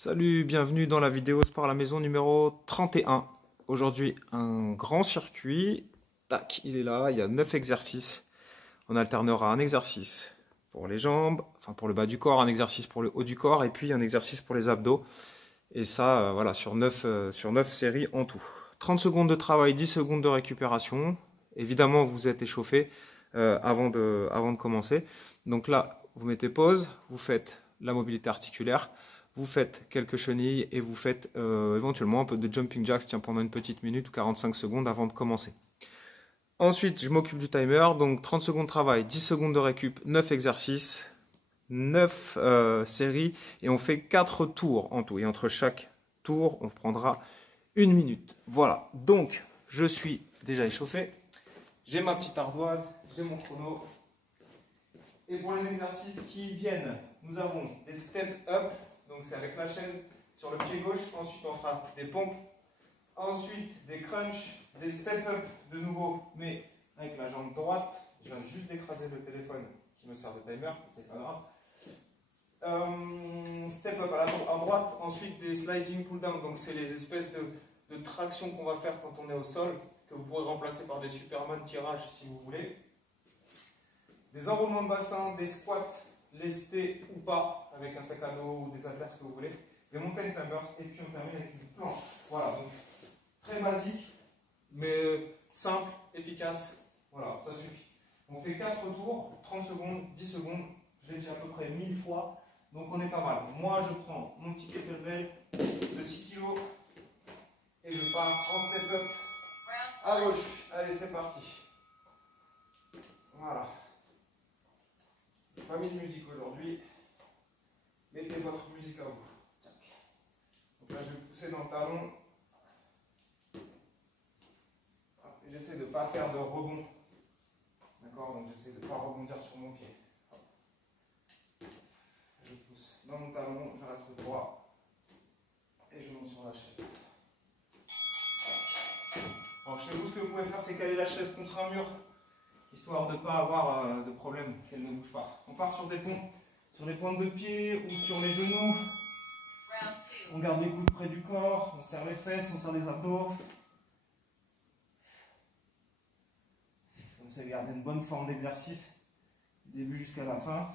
Salut, bienvenue dans la vidéo Sport à la maison numéro 31. Aujourd'hui, un grand circuit. Tac, il est là, il y a 9 exercices. On alternera un exercice pour les jambes, enfin pour le bas du corps, un exercice pour le haut du corps et puis un exercice pour les abdos. Et ça, voilà, sur 9 séries en tout. 30 secondes de travail, 10 secondes de récupération. Évidemment, vous êtes échauffé avant de commencer. Donc là, vous mettez pause, vous faites la mobilité articulaire. Vous faites quelques chenilles et vous faites éventuellement un peu de jumping jacks pendant une petite minute ou 45 secondes avant de commencer. Ensuite, je m'occupe du timer, donc 30 secondes de travail, 10 secondes de récup, 9 exercices, 9 séries et on fait 4 tours en tout. Et entre chaque tour, on prendra une minute. Voilà, donc je suis déjà échauffé, j'ai ma petite ardoise, j'ai mon chrono. Et pour les exercices qui viennent, nous avons des step up. Donc c'est avec la chaise sur le pied gauche. Ensuite on fera des pompes. Ensuite des crunchs, des step-up de nouveau, mais avec la jambe droite. Je viens juste d'écraser le téléphone qui me sert de timer, c'est pas grave. Step-up à droite. Ensuite des sliding pull-down. Donc c'est les espèces de tractions qu'on va faire quand on est au sol, que vous pourrez remplacer par des Superman tirages si vous voulez. Des enroulements de bassin, des squats lestés ou pas, avec un sac à dos ou des haltères, ce que vous voulez, des mountain climbers, et puis on termine avec une planche. Voilà, donc très basique, mais simple, efficace. Voilà, ça suffit. On fait 4 tours, 30 secondes, 10 secondes, j'ai déjà à peu près 1000 fois, donc on est pas mal. Moi, je prends mon petit kettlebell de 6 kg et je pars en step-up à gauche. Allez, c'est parti. Voilà. Pas mis de musique aujourd'hui. Mettez votre musique à vous. Donc là, je vais pousser dans le talon. J'essaie de ne pas faire de rebond. D'accord? Donc j'essaie de ne pas rebondir sur mon pied. Je pousse dans mon talon, je reste droit. Et je monte sur la chaise. Alors chez vous, ce que vous pouvez faire, c'est caler la chaise contre un mur, histoire de ne pas avoir de problème, qu'elle ne bouge pas. On part sur des pompes, sur les pointes de pied ou sur les genoux. On garde les coudes près du corps, on serre les fesses, on serre les abdos. On essaie de garder une bonne forme d'exercice, du début jusqu'à la fin.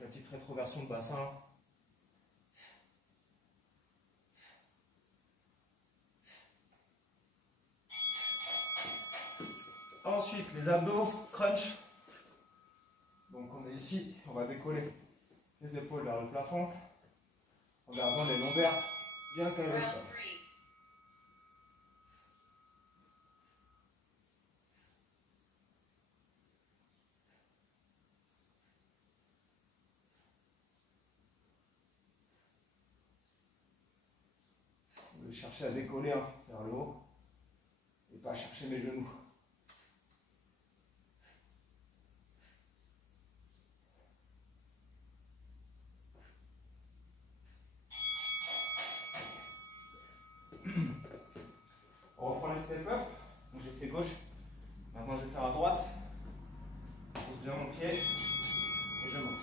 La petite rétroversion de bassin. Ensuite, les abdos, crunch. Donc on est ici, on va décoller les épaules vers le plafond en gardant les lombaires bien calés au sol. Je vais chercher à décoller vers le haut et pas chercher mes genoux. On reprend les step-up. Donc j'ai fait gauche. Maintenant je vais faire à droite. Je pose bien mon pied et je monte.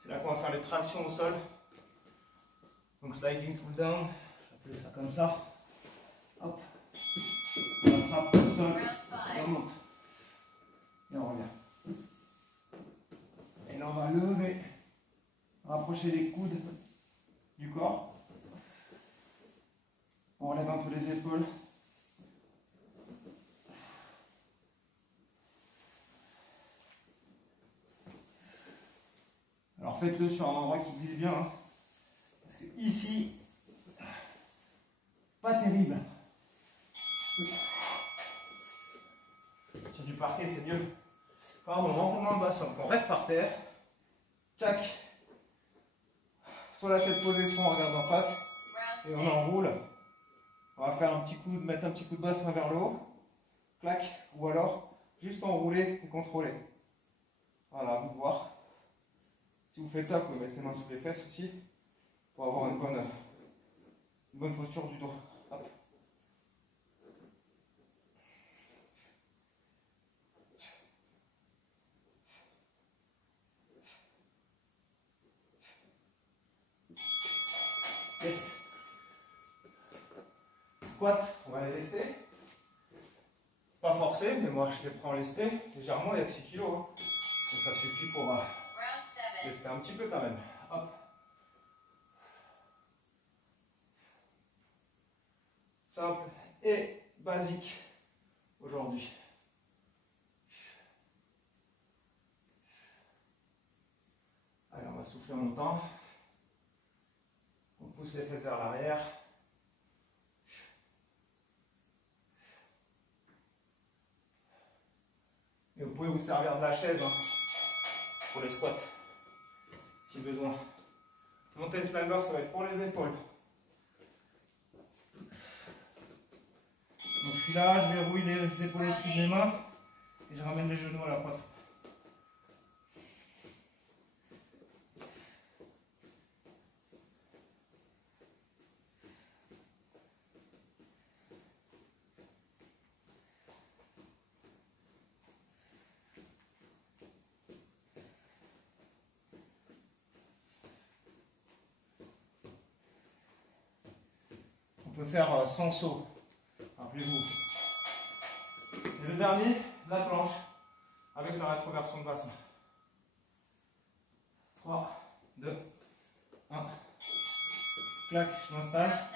C'est là qu'on va faire les tractions au sol. Donc sliding pull down, j'appelle ça comme ça. Hop, on attrape au sol et on monte. Et on revient. Et là on va lever, rapprocher les coudes du corps. On relève un peu les épaules. Alors faites-le sur un endroit qui glisse bien. Parce que ici, pas terrible. Sur du parquet, c'est mieux. Pardon, renflement le bassin. Donc on reste par terre. Tac. Soit la tête posée, soit on regarde en face. Et on enroule. On va faire un petit coup, mettre un petit coup de bassin vers le haut. Clac. Ou alors, juste enrouler et contrôler. Voilà, à vous de voir. Si vous faites ça, vous pouvez mettre les mains sous les fesses aussi. Pour avoir une bonne posture du dos. Hop. Yes. Squat, on va les laisser. Pas forcé, mais moi je les prends lestés. Légèrement, il y a que 6 kg. Hein. Donc ça suffit pour lester un petit peu quand même. Hop. Simple et basique aujourd'hui. Allez, on va souffler en montant. On pousse les fesses vers l'arrière. Et vous pouvez vous servir de la chaise hein, pour les squats, si besoin. Mountain climber, ça va être pour les épaules. Donc je suis là, je verrouille les épaules au-dessus de mes mains et je ramène les genoux à la poitrine. On peut faire sans saut, rappelez-vous. Et le dernier, la planche, avec la rétroversion de bassin. 3, 2, 1. Clac, je m'installe.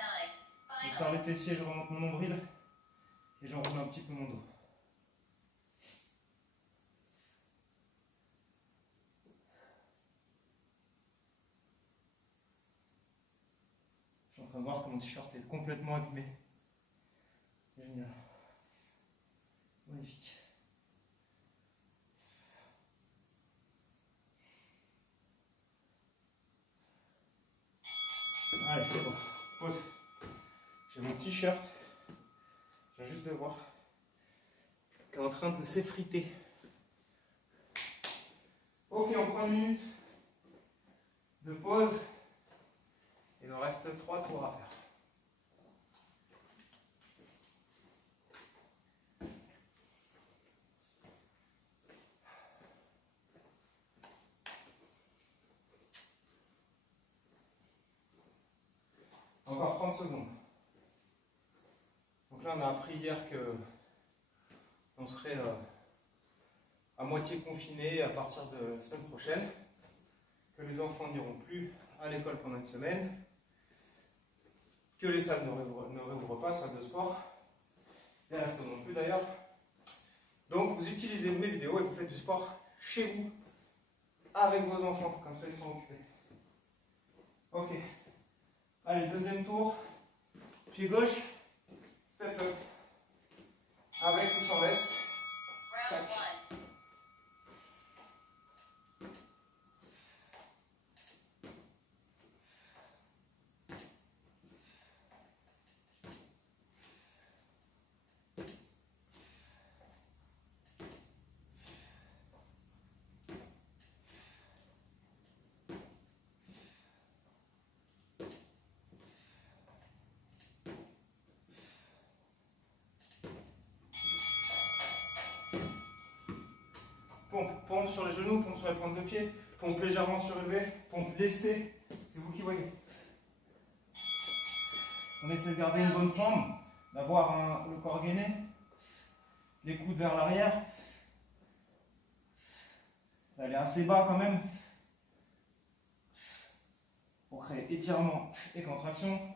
Je sors les fessiers, je remonte mon nombril. Et j'enroule un petit peu mon dos. Je suis en train de voir que mon t-shirt est complètement abîmé. Génial. Magnifique. Allez, c'est bon. Pause. J'ai mon t-shirt. Je viens juste de voir qui est en train de s'effriter. Ok, on prend une minute de pause. Il nous reste 3 tours à faire. Encore 30 secondes. Donc là, on a appris hier que on serait à moitié confiné à partir de la semaine prochaine, que les enfants n'iront plus à l'école pendant une semaine, que les salles ne réouvrent pas, salles de sport, et la salle non plus d'ailleurs. Donc vous utilisez mes vidéos et vous faites du sport chez vous, avec vos enfants, comme ça ils sont occupés. Ok. Allez, deuxième tour. Pied gauche, step up. Avec ou sans veste. Tac. Pompe sur les genoux, pompe sur les pointes de pied, pompe légèrement surélevée, pompe lestée, c'est vous qui voyez. On essaie de garder une bonne forme, d'avoir le corps gainé, les coudes vers l'arrière, d'aller assez bas quand même, pour créer étirement et contraction.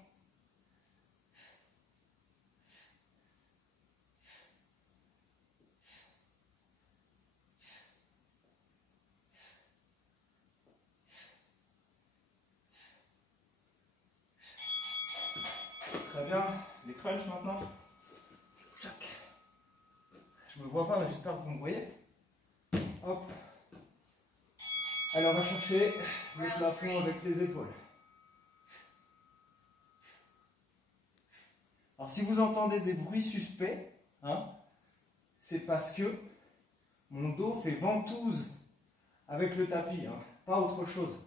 Très bien, les crunchs maintenant. Je me vois pas, mais j'espère que vous me voyez. Hop. Allez, on va chercher le plafond avec les épaules. Alors, si vous entendez des bruits suspects, hein, c'est parce que mon dos fait ventouse avec le tapis, hein, pas autre chose.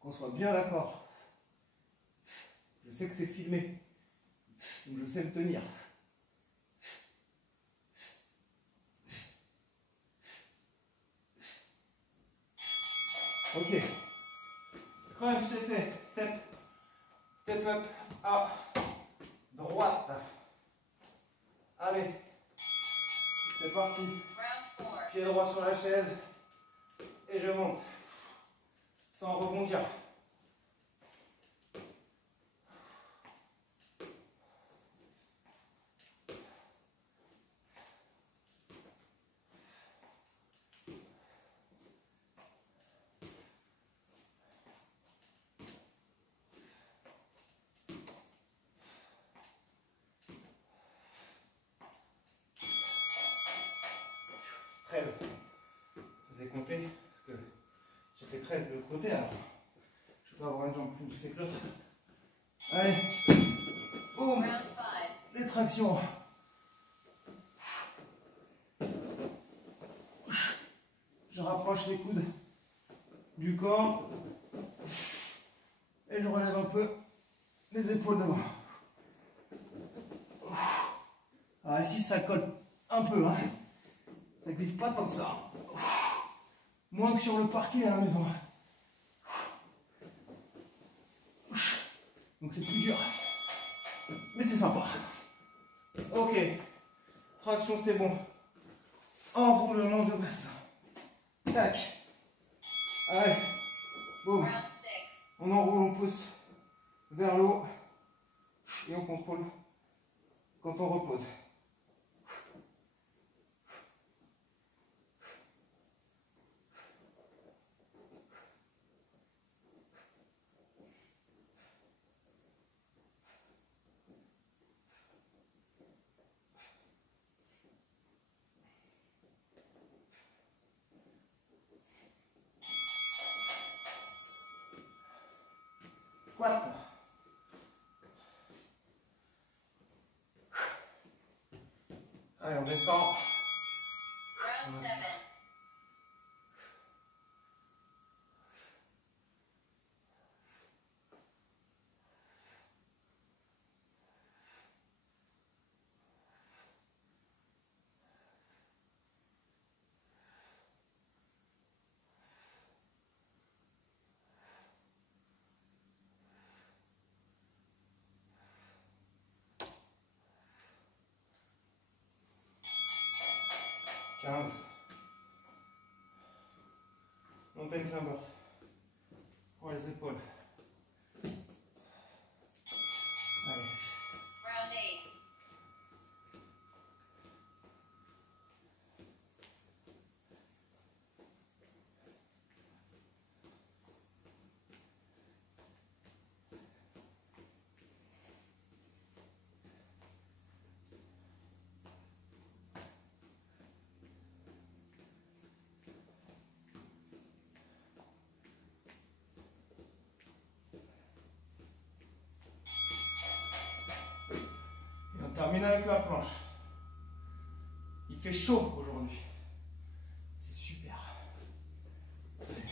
Qu'on soit bien d'accord. Je sais que c'est filmé, donc je sais le tenir. Ok. Crunch, c'est fait. Step up à droite. Allez. C'est parti. Pied droit sur la chaise. Et je monte. Sans rebondir. Je vous ai compté parce que j'ai fait 13 de l'autre côté, alors je peux avoir une jambe plus musclée que l'autre. Allez, boum, des tractions. Je rapproche les coudes du corps et je relève un peu les épaules devant. Alors ici ça colle un peu, hein. Ça glisse pas tant que ça. Moins que sur le parquet à la maison. Donc c'est plus dur. Mais c'est sympa. Ok. Traction c'est bon. Enroulement de bassin. Tac. Allez. Boum. On enroule, on pousse vers le haut. Et on contrôle quand on repose. Squat. Allez, on descend. Round 7. Mountain climbers pour les épaules. Allez. Round 8. Et on termine avec la planche. Il fait chaud aujourd'hui. C'est super. Allez.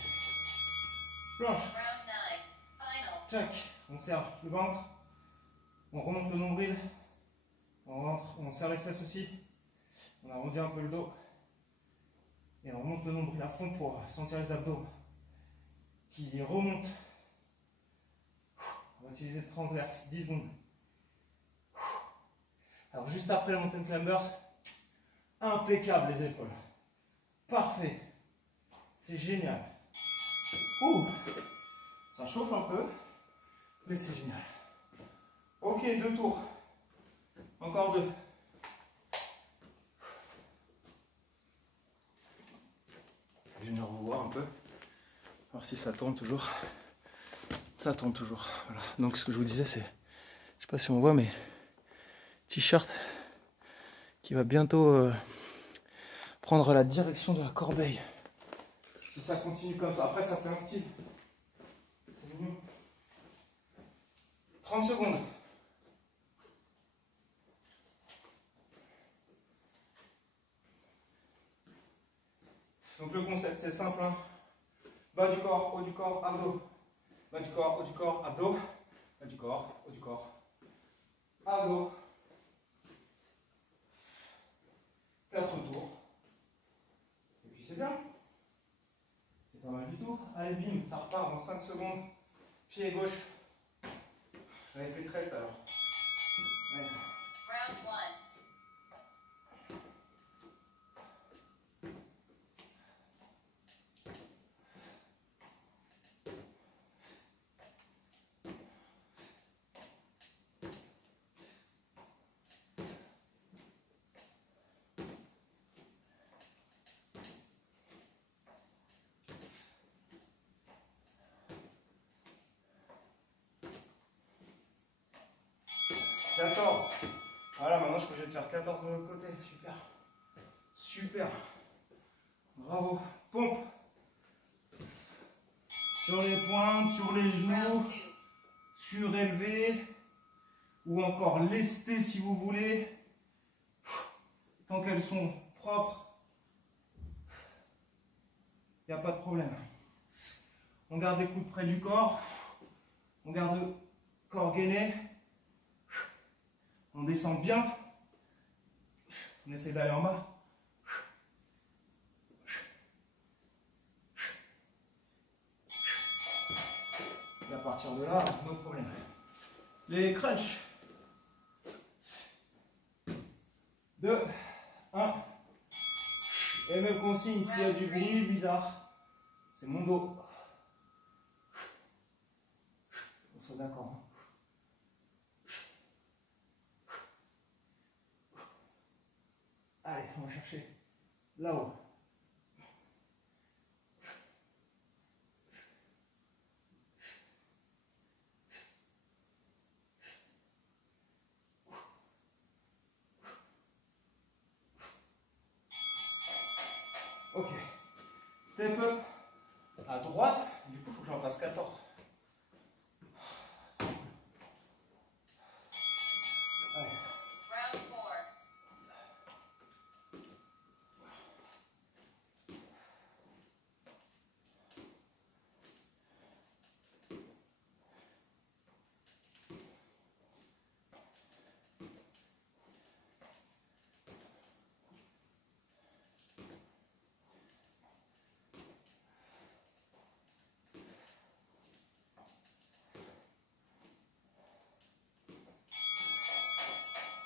Planche. Round 9. Final. Tac. On serre le ventre. On remonte le nombril. On rentre, on serre les fesses aussi. On arrondit un peu le dos. Et on remonte le nombril à fond pour sentir les abdos qui remontent. On va utiliser le transverse. 10 secondes. Alors juste après le mountain climbers, impeccable les épaules. Parfait. C'est génial. Ouh, ça chauffe un peu, mais c'est génial. Ok, 2 tours. Encore 2. Je vais venir vous voir un peu. Voir si ça tourne toujours. Ça tourne toujours. Voilà. Donc ce que je vous disais, c'est, je sais pas si on voit, mais t-shirt qui va bientôt prendre la direction de la corbeille. Si ça continue comme ça, après ça fait un style. C'est mignon. 30 secondes. Donc le concept c'est simple, hein. Bas du corps, haut du corps, abdos. Bas du corps, haut du corps, abdos. Bas du corps, haut du corps, abdos. 4 tours. Et puis c'est bien. C'est pas mal du tout. Allez, bim, ça repart dans 5 secondes. Pied gauche. J'avais fait très tard. Allez. Round 1. Voilà, maintenant je suis obligé de faire 14 de l'autre côté. Super. Super. Bravo. Pompe. Sur les pointes, sur les genoux. Round 2. Surélevé. Ou encore lesté si vous voulez. Tant qu'elles sont propres, il n'y a pas de problème. On garde les coudes près du corps. On garde le corps gainé. On descend bien. On essaie d'aller en bas. Et à partir de là, no problème. Les crunchs. 2, 1. Et me consigne s'il y a du bruit bizarre. C'est mon dos. On soit d'accord. Allez, on va chercher là-haut. Ok. Step up à droite. Du coup, il faut que j'en fasse 14. Allez. Round 4.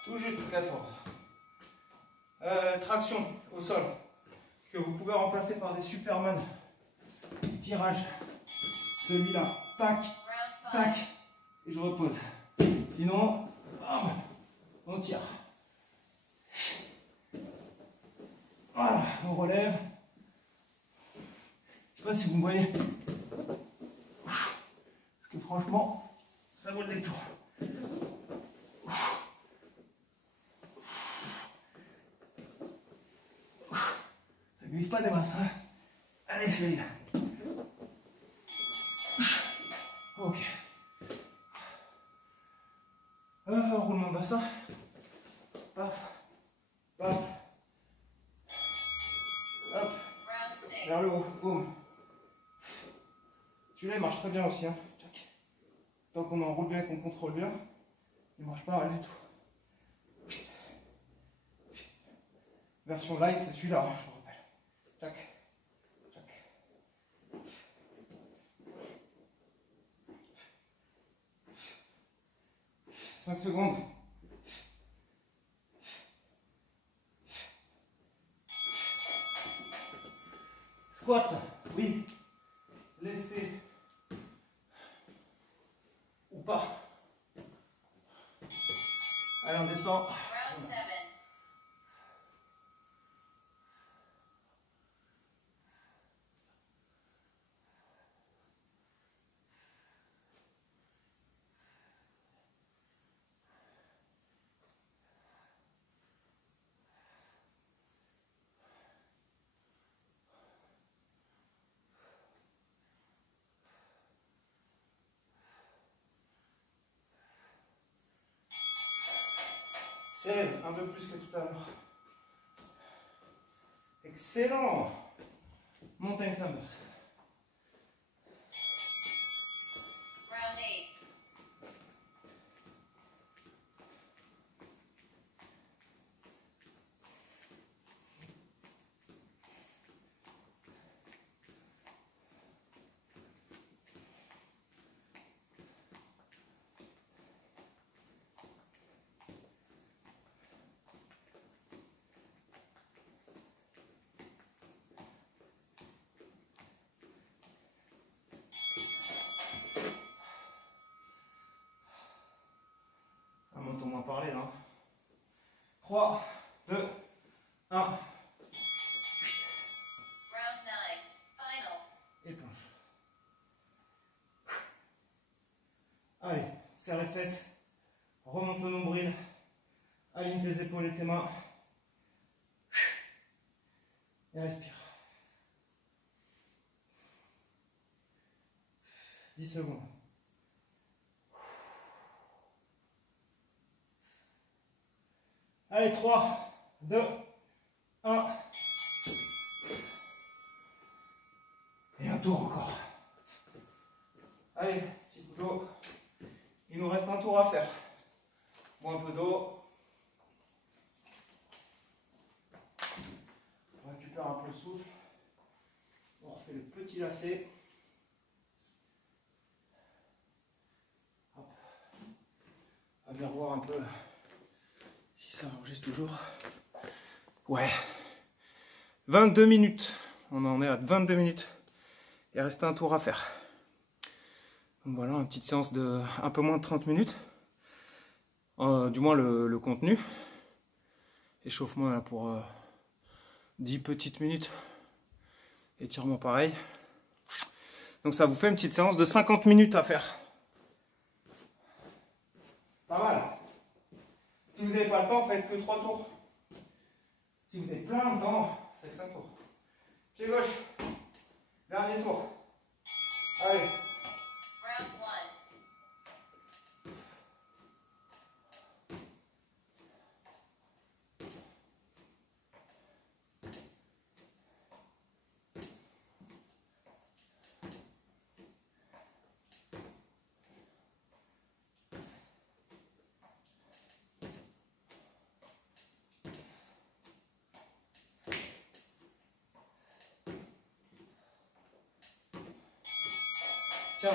Tout juste 14. Traction au sol, que vous pouvez remplacer par des Superman. Tirage. Celui-là, tac, Round 5. tac, et je repose. Sinon, bam, on tire. Voilà, on relève. Je sais pas si vous me voyez. Parce que franchement, ça vaut le détour. Ça glisse pas des masses, hein. Allez, celui-là. Ok. Roulement de bassin. Paf. Paf. Hop. Round 6. Vers le haut. Boum. Celui-là, il marche très bien aussi, hein. Tchac. Tant qu'on enroule bien et qu'on contrôle bien, il marche pas mal du tout. Version light, c'est celui-là, hein, je vous rappelle. Tchac. 5 secondes. Squat, oui. Lesté. Ou pas. Allez, on descend. Round 7. 16, un de plus que tout à l'heure. Excellent. Mountain climbers. Round 8. Un mot on m'en parlait là. 3, 2, 1. Round 9. Final. Et planche. Allez, serre les fesses. Remonte le nombril. Aligne tes épaules et tes mains. Et respire. 10 secondes. Allez, 3, 2, 1. Et un tour encore. Allez, petit coup d'eau. Il nous reste un tour à faire. Bois un peu d'eau. On récupère un peu le souffle. On refait le petit lacet. Hop. On va venir voir un peu si ça enregistre toujours. Ouais. 22 minutes. On en est à 22 minutes. Il reste un tour à faire. Donc voilà, une petite séance de un peu moins de 30 minutes. Du moins le contenu. Échauffement là, pour 10 petites minutes. Étirement pareil. Donc ça vous fait une petite séance de 50 minutes à faire. Pas mal. Si vous n'avez pas le temps, faites que 3 tours. Si vous avez plein de temps, faites 5 tours. Pied gauche. Dernier tour. Allez. Round 1.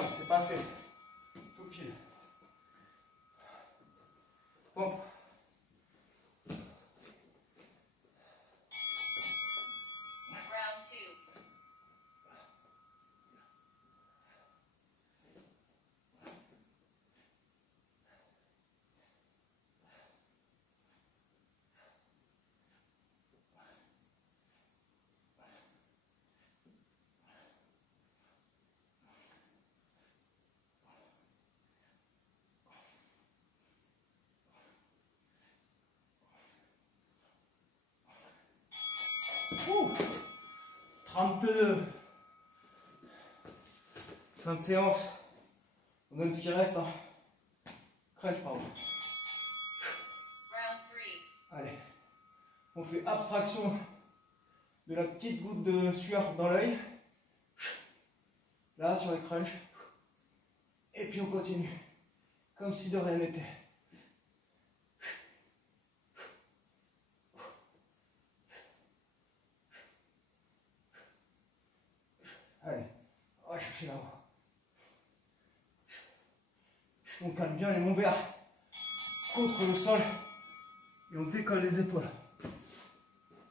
C'est passé. Tout pile. Pompe. Round 2. Ouh. 32. Fin de séance. On donne ce qui reste. Hein. Crunch, pardon. Round 3. Allez. On fait abstraction de la petite goutte de sueur dans l'œil. Là, sur les crunchs. Et puis on continue. Comme si de rien n'était. Allez, on va chercher là-haut. On calme bien les lombaires contre le sol et on décolle les épaules.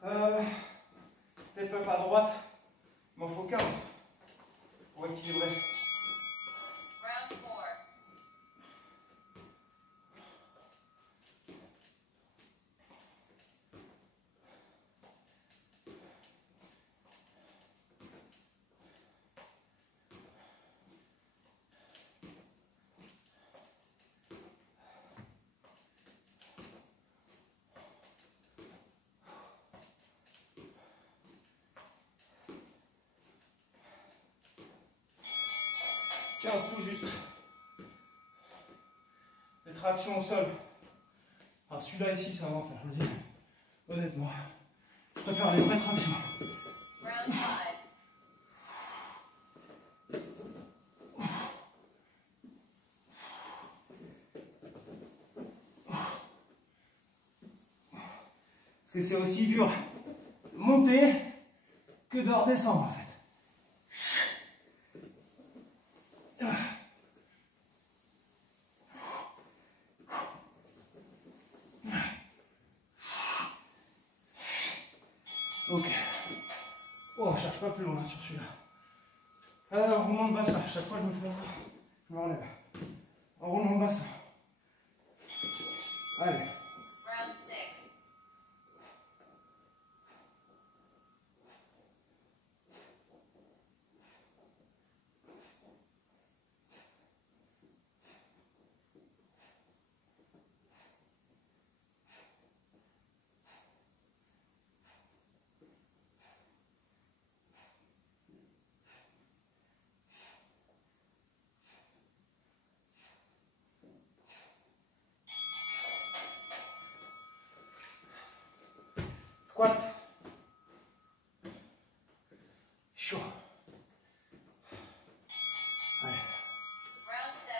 Step up à droite, il m'en faut 15 pour équilibrer. Round 4. 15 tout juste. Les tractions au sol. À Alors celui-là ici, ça va en faire. Je dis, honnêtement, je préfère les vraies tractions. Round 5. Parce que c'est aussi dur de monter que de redescendre en fait. Ok. Oh, je cherche pas plus loin sur celui-là. Un roulement de bassin. Chaque fois je me fais avoir. Je m'enlève. Un roulement de bassin. Allez. Round 6. Squat. Chaud. Allez. Round 7.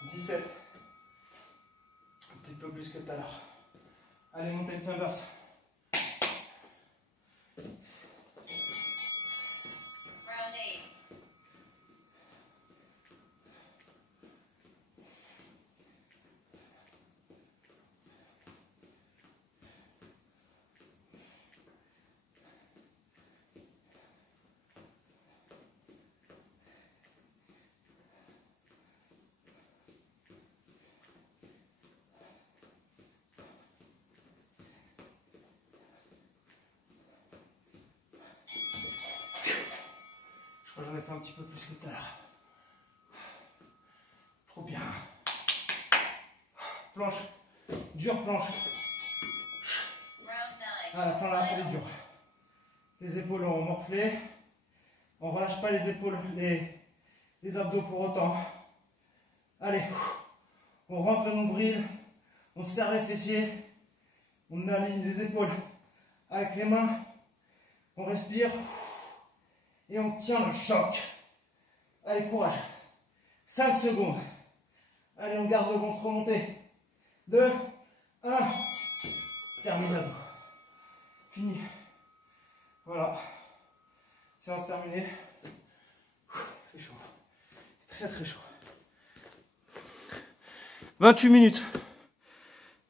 « 17. Un petit peu plus que tout à l'heure. Allez, montez timbers. Round 8. Je crois que j'en ai fait un petit peu plus que tout à l'heure. Trop bien. Planche. Dure planche. Round 9. À la fin, là, elle est dure. Les épaules ont morflé. On relâche pas les épaules, les abdos pour autant. Allez. On rentre le nombril. On serre les fessiers. On aligne les épaules avec les mains. On respire. Et on tient le choc. Allez, courage. 5 secondes. Allez, on garde le ventre remonté. 2, 1. Terminado. Fini. Voilà. Séance terminée. C'est chaud. Très très chaud. 28 minutes.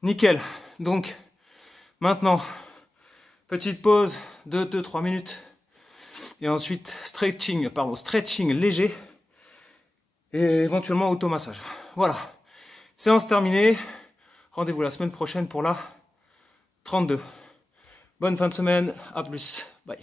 Nickel. Donc, maintenant, petite pause de 2-3 minutes. Et ensuite, stretching léger. Et éventuellement automassage. Voilà. Séance terminée. Rendez-vous la semaine prochaine pour la 32. Bonne fin de semaine. À plus. Bye.